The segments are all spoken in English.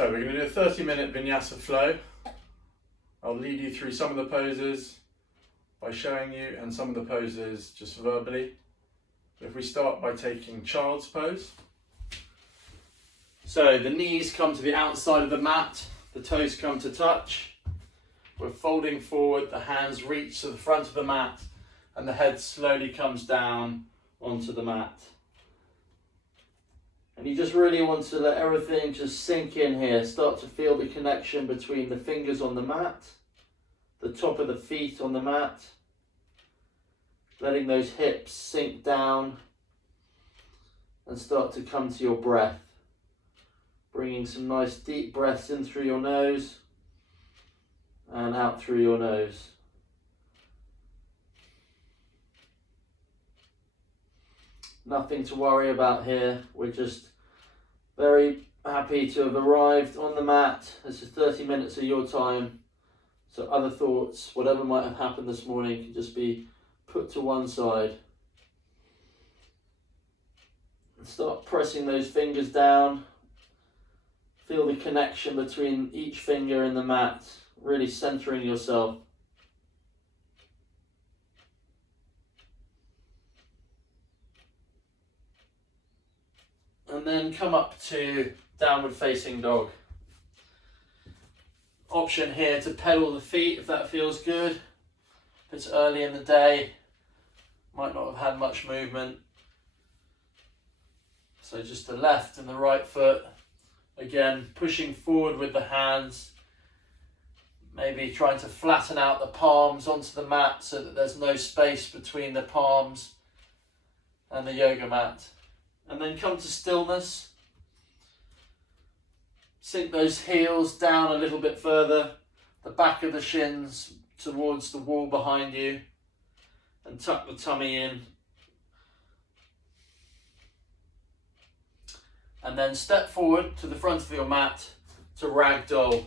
So we're going to do a 30-minute Vinyasa flow. I'll lead you through some of the poses by showing you and some of the poses just verbally. If we start by taking child's pose. So the knees come to the outside of the mat, the toes come to touch. We're folding forward, the hands reach to the front of the mat, and the head slowly comes down onto the mat. And you just really want to let everything just sink in here. Start to feel the connection between the fingers on the mat, the top of the feet on the mat, letting those hips sink down and start to come to your breath. Bringing some nice deep breaths in through your nose and out through your nose. Nothing to worry about here. We're just very happy to have arrived on the mat. This is 30 minutes of your time. So other thoughts, whatever might have happened this morning, can just be put to one side. And start pressing those fingers down. Feel the connection between each finger in the mat, really centering yourself. And then come up to downward facing dog. Option here to pedal the feet if that feels good. If it's early in the day, might not have had much movement. So just the left and the right foot. Again, pushing forward with the hands. Maybe trying to flatten out the palms onto the mat so that there's no space between the palms and the yoga mat. And then come to stillness. Sink those heels down a little bit further, the back of the shins towards the wall behind you, and tuck the tummy in. And then step forward to the front of your mat to ragdoll.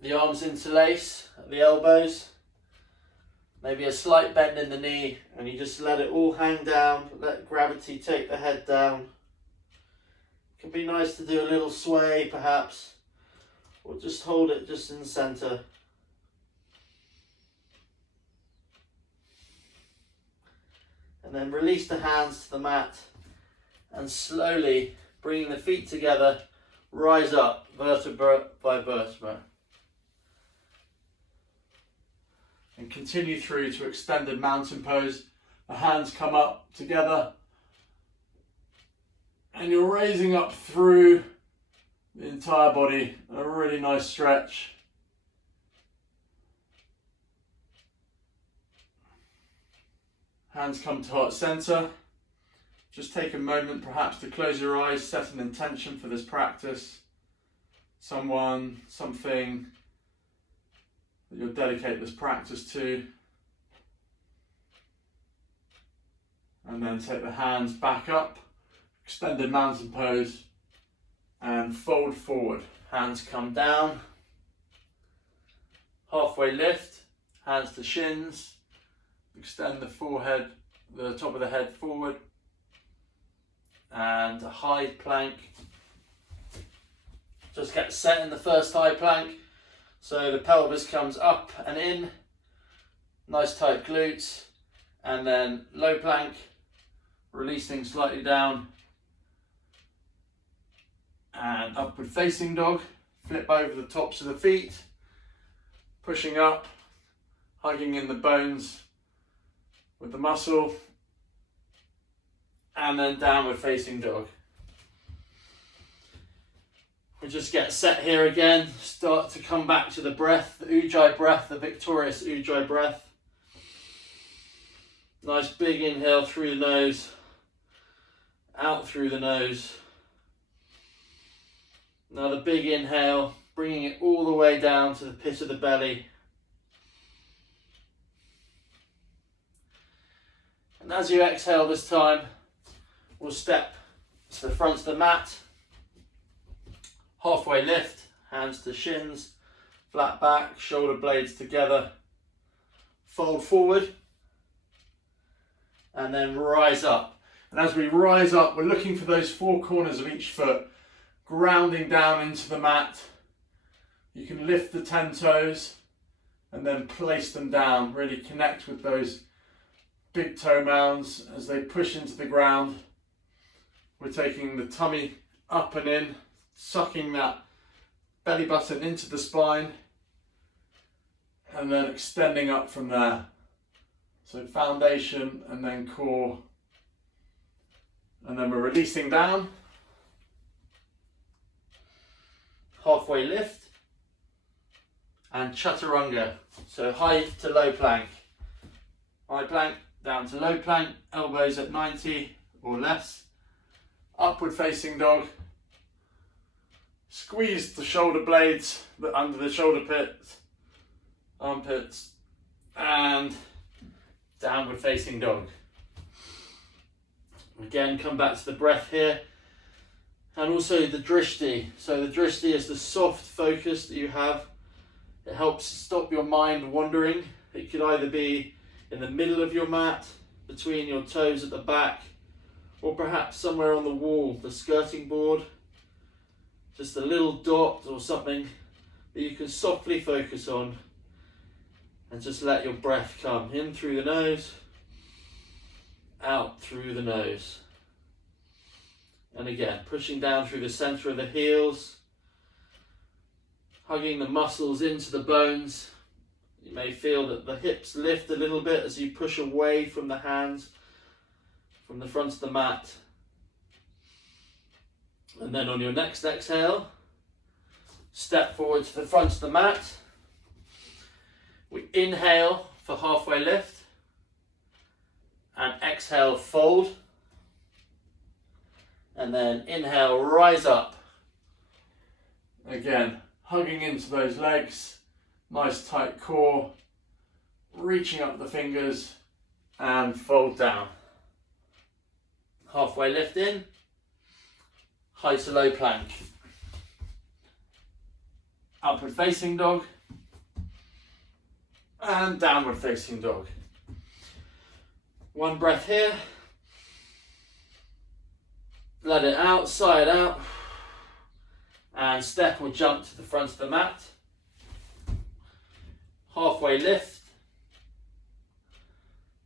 The arms interlace at the elbows. Maybe a slight bend in the knee, and you just let it all hang down. Let gravity take the head down. It can be nice to do a little sway perhaps, or just hold it just in the center. And then release the hands to the mat, and slowly bringing the feet together, rise up vertebra by vertebra. And continue through to extended mountain pose. The hands come up together and you're raising up through the entire body. A really nice stretch. Hands come to heart center. Just take a moment perhaps to close your eyes, set an intention for this practice. Someone, something that you'll dedicate this practice to. And then take the hands back up, extended mountain pose, and fold forward. Hands come down, halfway lift, hands to shins, extend the forehead, the top of the head forward, and a high plank. Just get set in the first high plank. So the pelvis comes up and in, nice tight glutes, and then low plank, releasing slightly down, and upward facing dog, flip over the tops of the feet, pushing up, hugging in the bones with the muscle, and then downward facing dog. We just get set here again, start to come back to the breath, the Ujjayi breath, the victorious Ujjayi breath. Nice big inhale through the nose, out through the nose. Another big inhale, bringing it all the way down to the pit of the belly. And as you exhale this time, we'll step to the front of the mat. Halfway lift, hands to shins, flat back, shoulder blades together. Fold forward, and then rise up. And as we rise up, we're looking for those four corners of each foot grounding down into the mat. You can lift the 10 toes and then place them down. Really connect with those big toe mounds as they push into the ground. We're taking the tummy up and in, sucking that belly button into the spine, and then extending up from there. So foundation and then core. And then we're releasing down. Halfway lift. And chaturanga. So high to low plank. High plank down to low plank. Elbows at 90 or less. Upward facing dog. Squeeze the shoulder blades under the shoulder pits, armpits, and downward facing dog. Again, come back to the breath here, and also the drishti. So the drishti is the soft focus that you have. It helps stop your mind wandering. It could either be in the middle of your mat, between your toes at the back, or perhaps somewhere on the wall, the skirting board. Just a little dot or something that you can softly focus on, and just let your breath come in through the nose, out through the nose. And again, pushing down through the center of the heels, hugging the muscles into the bones. You may feel that the hips lift a little bit as you push away from the hands, from the front of the mat. And then on your next exhale, step forward to the front of the mat. We inhale for halfway lift, and exhale, fold. And then inhale, rise up. Again, hugging into those legs, nice tight core, reaching up the fingers, and fold down. Halfway lift in, high to low plank. Upward facing dog, and downward facing dog. One breath here. Let it out, side out, and step or jump to the front of the mat. Halfway lift.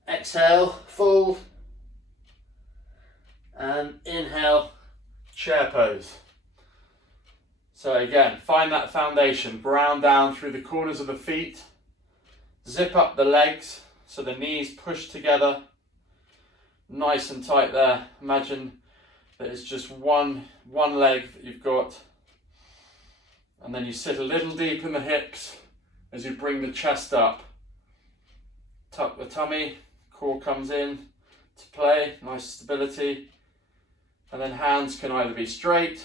Exhale, fold, and inhale, chair pose. So again, find that foundation, ground down through the corners of the feet, zip up the legs so the knees push together, nice and tight there. Imagine that it's just one leg that you've got, and then you sit a little deep in the hips as you bring the chest up. Tuck the tummy, core comes in to play, nice stability, and then hands can either be straight,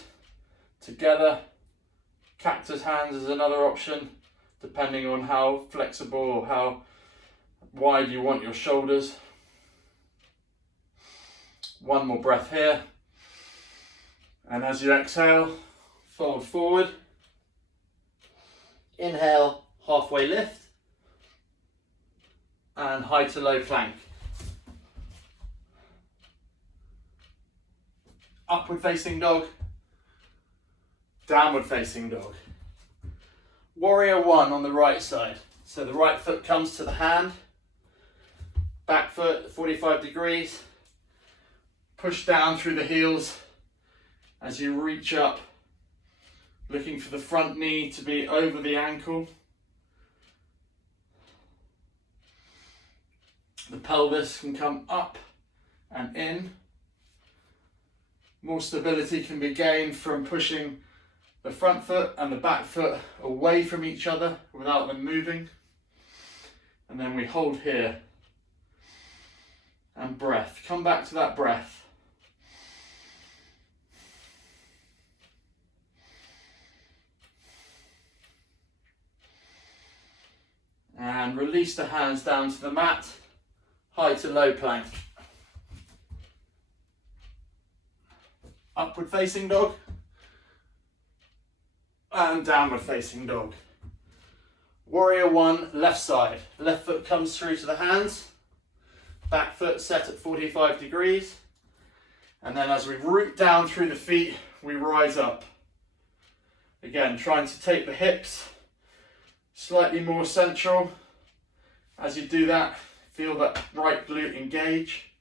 together, cactus hands is another option, depending on how flexible or how wide you want your shoulders. One more breath here. And as you exhale, fold forward. Inhale, halfway lift. And high to low plank. Upward facing dog. Downward facing dog. Warrior one on the right side. So the right foot comes to the hand. Back foot 45 degrees. Push down through the heels as you reach up, looking for the front knee to be over the ankle. The pelvis can come up and in. More stability can be gained from pushing the front foot and the back foot away from each other without them moving. And then we hold here. And breath. Come back to that breath. And release the hands down to the mat, high to low plank. Upward facing dog. And downward facing dog. Warrior one, left side. Left foot comes through to the hands. Back foot set at 45 degrees. And then as we root down through the feet, we rise up. Again, trying to take the hips slightly more central. As you do that, feel that right glute engage.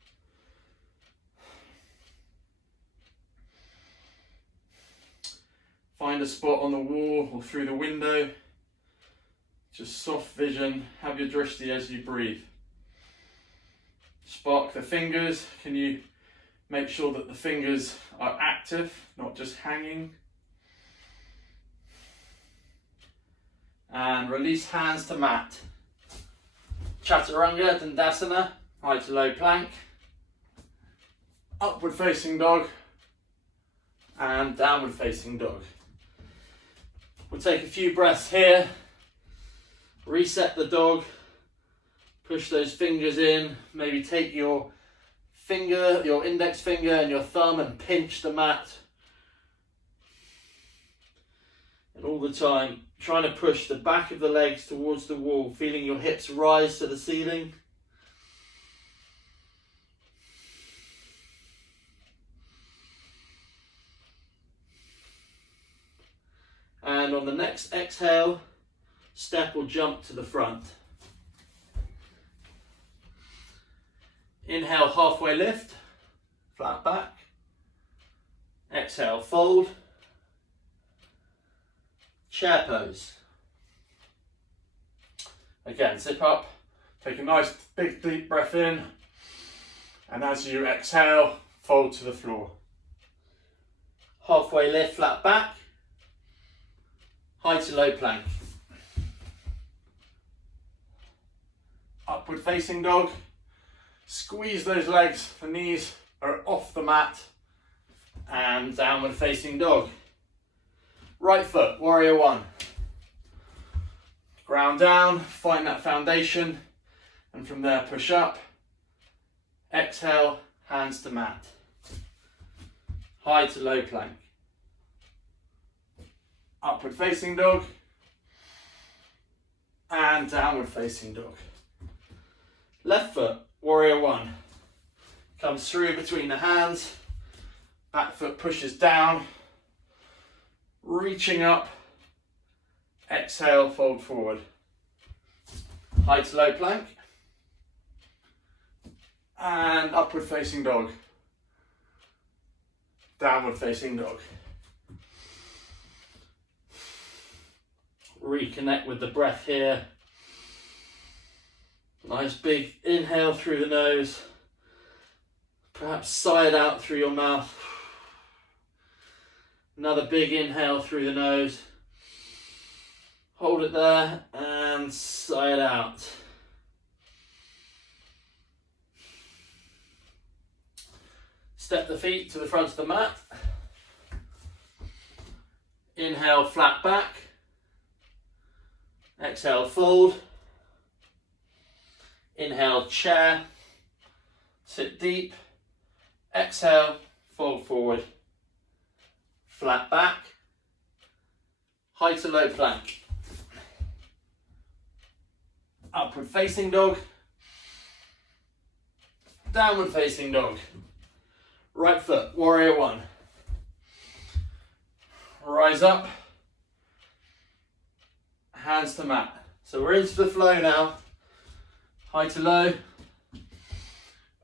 Find a spot on the wall or through the window. Just soft vision, have your drishti as you breathe. Spark the fingers. Can you make sure that the fingers are active, not just hanging? And release hands to mat. Chaturanga, Dandasana, high to low plank. Upward facing dog. And downward facing dog. We'll take a few breaths here. Reset the dog. Push those fingers in. Maybe take your finger, your index finger and your thumb and pinch the mat. And all the time, trying to push the back of the legs towards the wall, feeling your hips rise to the ceiling. And on the next exhale, step or jump to the front. Inhale, halfway lift, flat back. Exhale, fold. Chair pose. Again, zip up, take a nice big deep breath in, and as you exhale, fold to the floor. Halfway lift, flat back. High to low plank. Upward facing dog. Squeeze those legs, the knees are off the mat. And downward facing dog. Right foot, warrior one. Ground down, find that foundation, and from there push up. Exhale, hands to mat. High to low plank. Upward facing dog. And downward facing dog. Left foot, warrior one. Comes through between the hands. Back foot pushes down. Reaching up. Exhale, fold forward. High to low plank. And upward facing dog. Downward facing dog. Reconnect with the breath here. Nice big inhale through the nose. Perhaps sigh it out through your mouth. Another big inhale through the nose. Hold it there and sigh it out. Step the feet to the front of the mat. Inhale, flat back. Exhale, fold. Inhale, chair. Sit deep. Exhale, fold forward. Flat back. High to low plank. Upward facing dog. Downward facing dog. Right foot, warrior one. Rise up. Hands to mat. So we're into the flow now. High to low.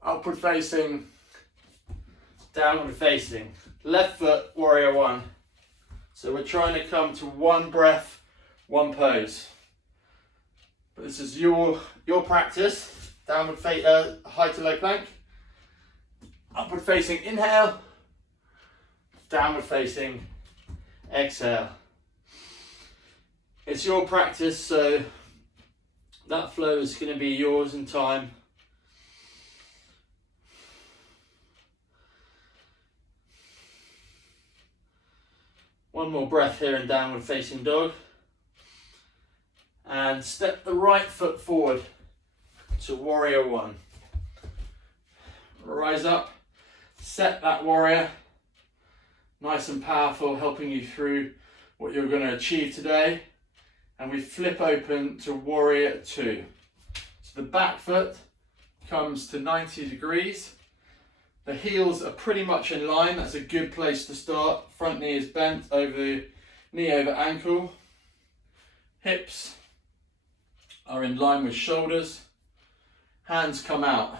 Upward facing. Downward facing. Left foot, warrior one. So we're trying to come to one breath, one pose. But this is your practice. Downward high to low plank. Upward facing inhale. Downward facing exhale. It's your practice, so that flow is going to be yours in time. One more breath here in downward facing dog. And step the right foot forward to warrior one. Rise up, set that warrior. Nice and powerful, helping you through what you're going to achieve today. And we flip open to warrior two. So the back foot comes to 90 degrees. The heels are pretty much in line. That's a good place to start. Front knee is bent over knee over ankle, hips are in line with shoulders, hands come out,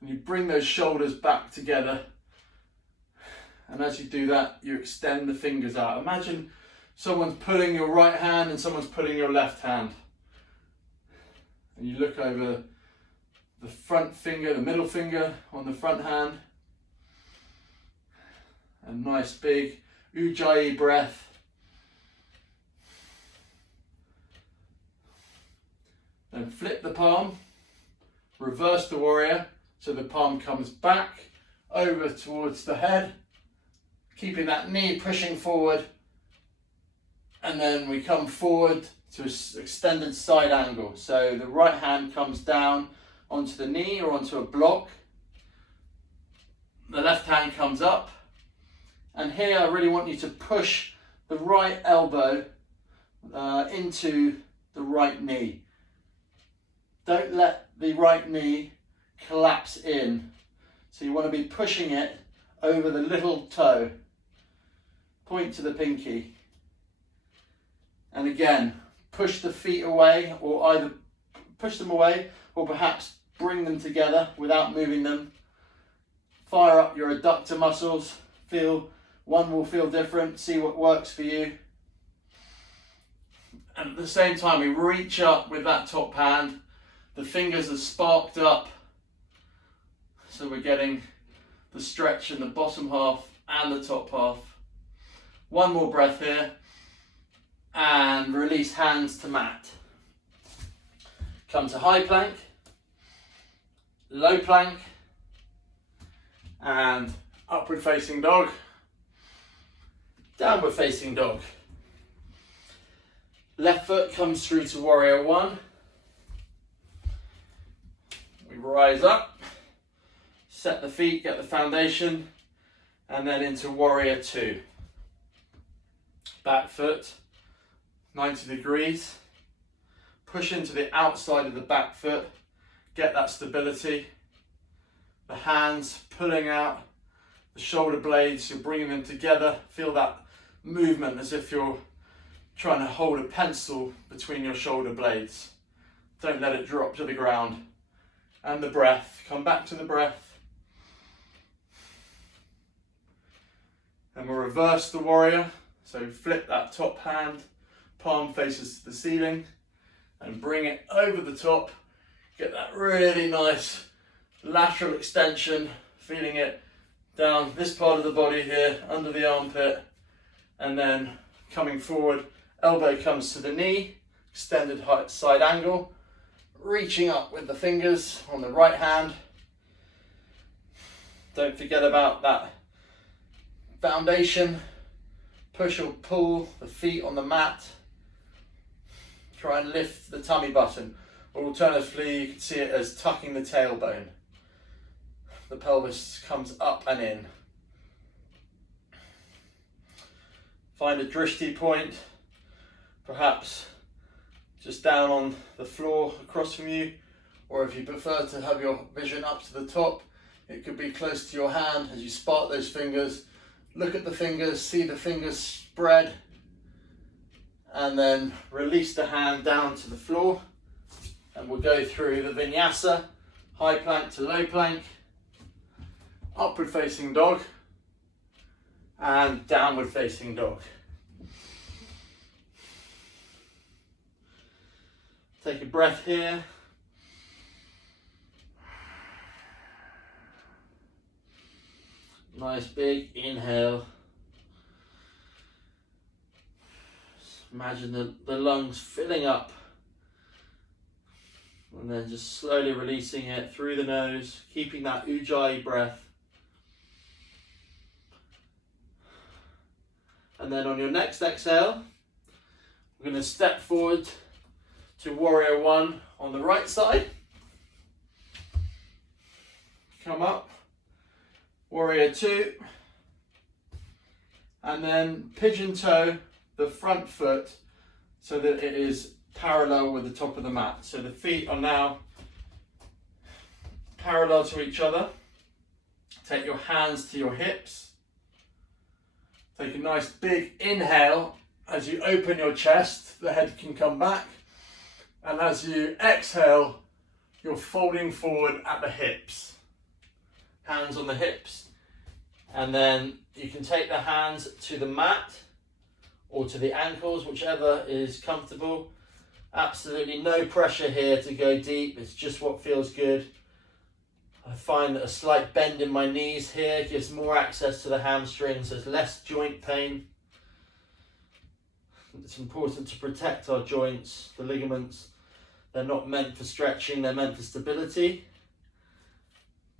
and you bring those shoulders back together, and as you do that you extend the fingers out. Imagine someone's pulling your right hand and someone's pulling your left hand, and you look over the front finger, the middle finger on the front hand. A nice big Ujjayi breath. Then flip the palm, reverse the warrior, so the palm comes back over towards the head, keeping that knee pushing forward, and then we come forward to an extended side angle. So the right hand comes down onto the knee or onto a block, the left hand comes up, and here I really want you to push the right elbow into the right knee. Don't let the right knee collapse in. So you want to be pushing it over the little toe. Point to the pinky. And again, push the feet away, or either push them away or perhaps bring them together without moving them. Fire up your adductor muscles. One will feel different. See what works for you. And at the same time, we reach up with that top hand. The fingers are sparked up, so we're getting the stretch in the bottom half and the top half. One more breath here, and release hands to mat. Come to high plank, low plank, and upward facing dog, downward facing dog. Left foot comes through to warrior one. We rise up, set the feet, get the foundation, and then into warrior two. Back foot, 90 degrees. Push into the outside of the back foot, get that stability. The hands pulling out, the shoulder blades, you're bringing them together. Feel that movement as if you're trying to hold a pencil between your shoulder blades. Don't let it drop to the ground. And the breath, come back to the breath. And we'll reverse the warrior. So flip that top hand, palm faces to the ceiling, and bring it over the top. Get that really nice lateral extension, feeling it down this part of the body here, under the armpit, and then coming forward, elbow comes to the knee, extended side angle, reaching up with the fingers on the right hand. Don't forget about that foundation. Push or pull the feet on the mat. Try and lift the tummy button, or alternatively you can see it as tucking the tailbone. The pelvis comes up and in. Find a drishti point, perhaps just down on the floor across from you, or if you prefer to have your vision up to the top, it could be close to your hand as you spark those fingers. Look at the fingers, see the fingers spread, and then release the hand down to the floor, and we'll go through the vinyasa, high plank to low plank, upward facing dog, and downward facing dog. Take a breath here. Nice big inhale. Imagine the lungs filling up, and then just slowly releasing it through the nose, keeping that Ujjayi breath. And then on your next exhale, we're going to step forward to warrior one on the right side. Come up, warrior two, and then pigeon toe the front foot so that it is parallel with the top of the mat. So the feet are now parallel to each other. Take your hands to your hips. Take a nice big inhale. As you open your chest, the head can come back. And as you exhale, you're folding forward at the hips. Hands on the hips. And then you can take the hands to the mat or to the ankles, whichever is comfortable. Absolutely no pressure here to go deep. It's just what feels good. I find that a slight bend in my knees here gives more access to the hamstrings. There's less joint pain. It's important to protect our joints, the ligaments. They're not meant for stretching, they're meant for stability.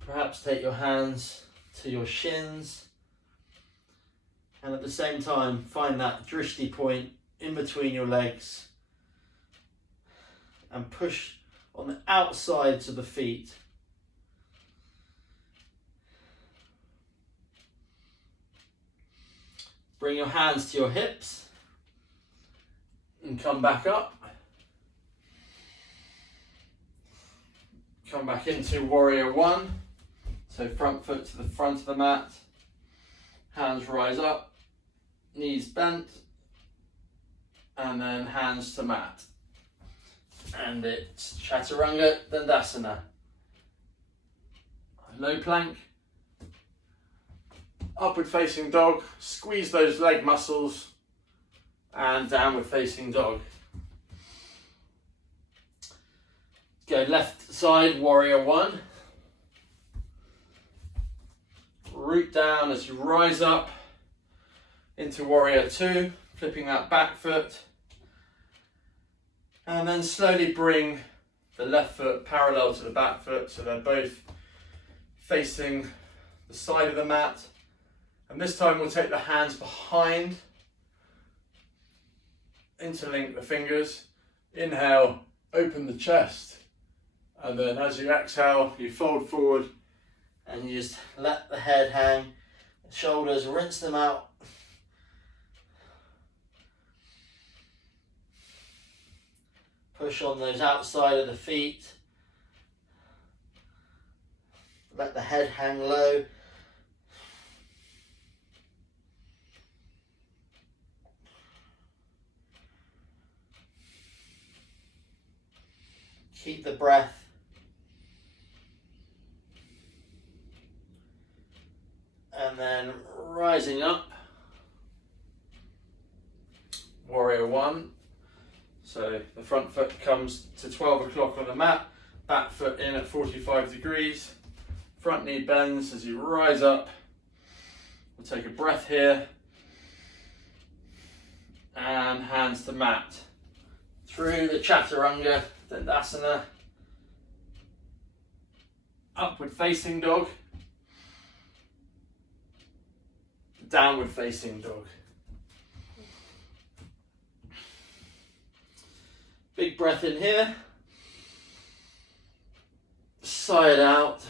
Perhaps take your hands to your shins. And at the same time, find that drishti point in between your legs. And push on the outsides of the feet. Bring your hands to your hips. And come back up. Come back into warrior one. So front foot to the front of the mat. Hands rise up. Knees bent. And then hands to mat. And it's chaturanga dandasana. Low plank. Upward facing dog. Squeeze those leg muscles. And downward facing dog. Go left side, warrior one. Root down as you rise up into warrior two, flipping that back foot. And then slowly bring the left foot parallel to the back foot so they're both facing the side of the mat. And this time we'll take the hands behind. Interlink the fingers. Inhale, open the chest. And then as you exhale, you fold forward and you just let the head hang, the shoulders, rinse them out. Push on those outside of the feet. Let the head hang low. Keep the breath. And then rising up, warrior one. So the front foot comes to 12 o'clock on the mat, back foot in at 45 degrees, front knee bends as you rise up. We'll take a breath here, and hands to mat. Through the chaturanga dandasana, upward facing dog, downward facing dog. Big breath in here, sigh it out.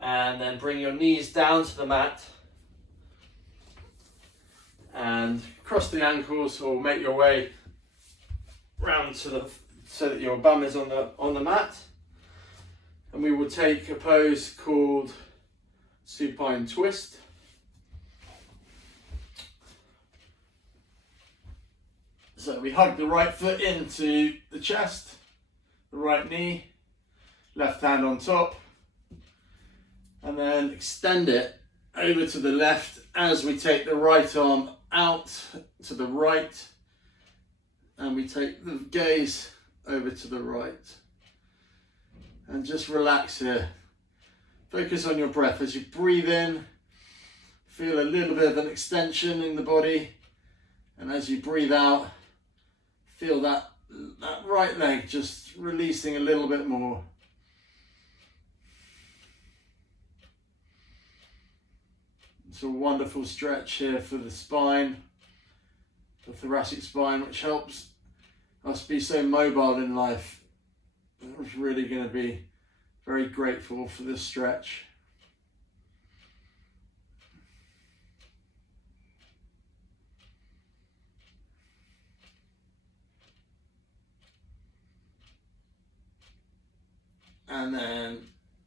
And then bring your knees down to the mat and cross the ankles or make your way round to the so that your bum is on the mat. And we will take a pose called supine twist. So we hug the right foot into the chest, the right knee, left hand on top, and then extend it over to the left as we take the right arm out to the right, and we take the gaze over to the right. And just relax here. Focus on your breath. As you breathe in, feel a little bit of an extension in the body, and as you breathe out, feel that right leg just releasing a little bit more. It's a wonderful stretch here for the spine, the thoracic spine, which helps us be so mobile in life. I'm really going to be very grateful for this stretch. And then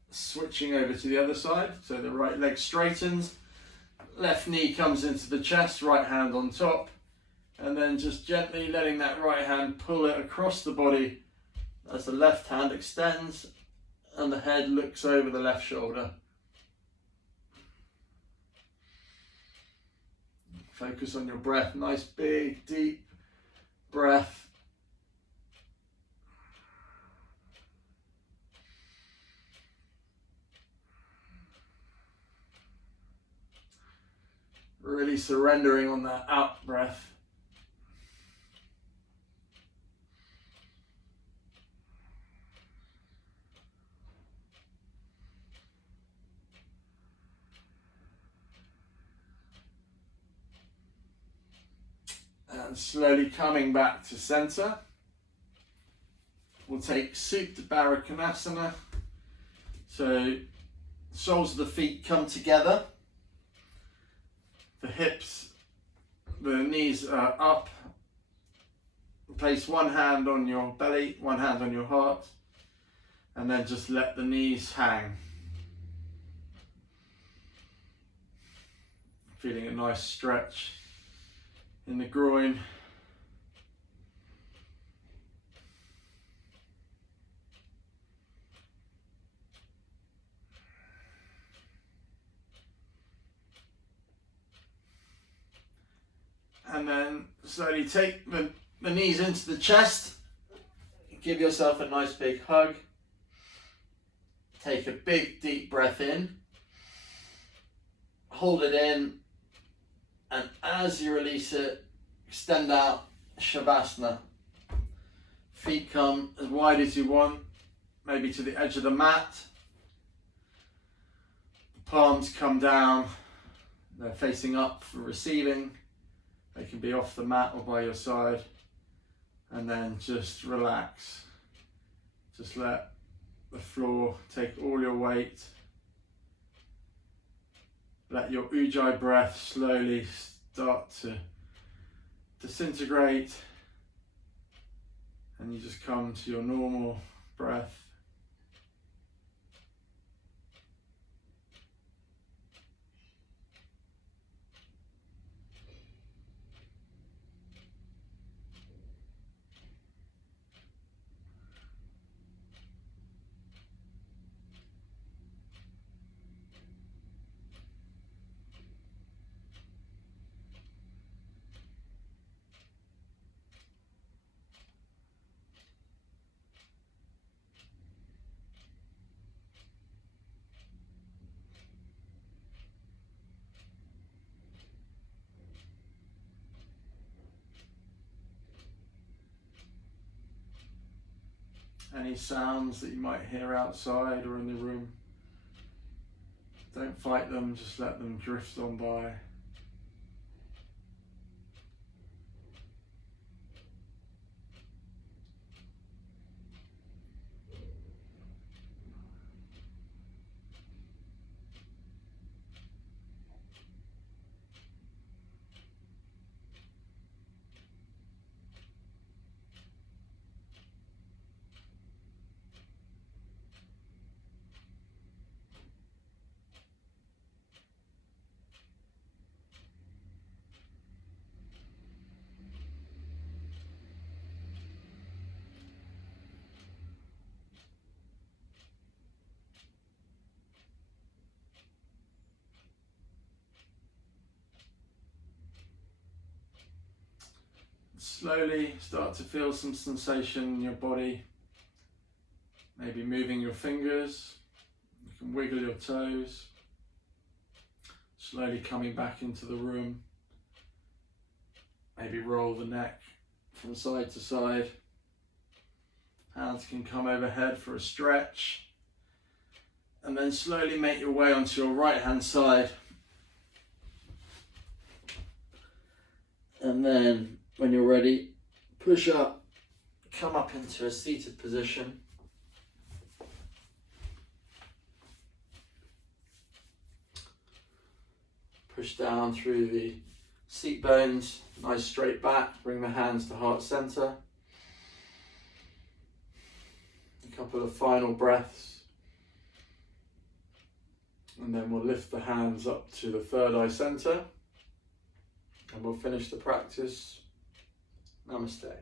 switching over to the other side. So the right leg straightens, left knee comes into the chest, right hand on top, and then just gently letting that right hand pull it across the body as the left hand extends and the head looks over the left shoulder. Focus on your breath, nice big deep breath. Really surrendering on that out breath. And slowly coming back to center. We'll take Supta Baddha Konasana. So soles of the feet come together. The hips, the knees are up. Place one hand on your belly, one hand on your heart, and then just let the knees hang. Feeling a nice stretch in the groin. And then slowly take the knees into the chest. Give yourself a nice big hug. Take a big deep breath in. Hold it in. And as you release it, extend out, Shavasana. Feet come as wide as you want, maybe to the edge of the mat. The palms come down, they're facing up for receiving. They can be off the mat or by your side. And then just relax. Just let the floor take all your weight. Let your Ujjayi breath slowly start to disintegrate, and you just come to your normal breath. Any sounds that you might hear outside or in the room, don't fight them, just let them drift on by. Slowly start to feel some sensation in your body, maybe moving your fingers, you can wiggle your toes, slowly coming back into the room, maybe roll the neck from side to side, hands can come overhead for a stretch, and then slowly make your way onto your right hand side, and then when you're ready, push up, come up into a seated position. Push down through the seat bones, nice straight back, bring the hands to heart center. A couple of final breaths. And then we'll lift the hands up to the third eye center. And we'll finish the practice. Namaste.